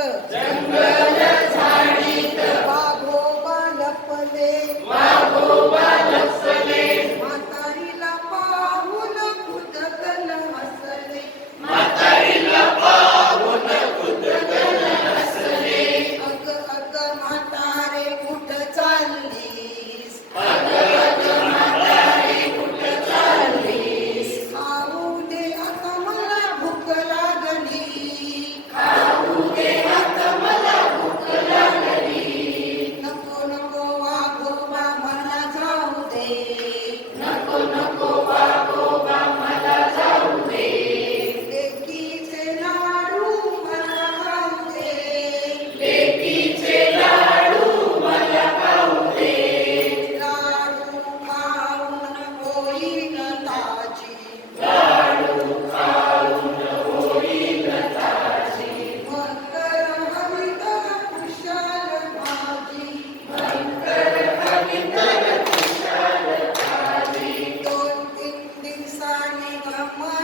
Yeah. amar.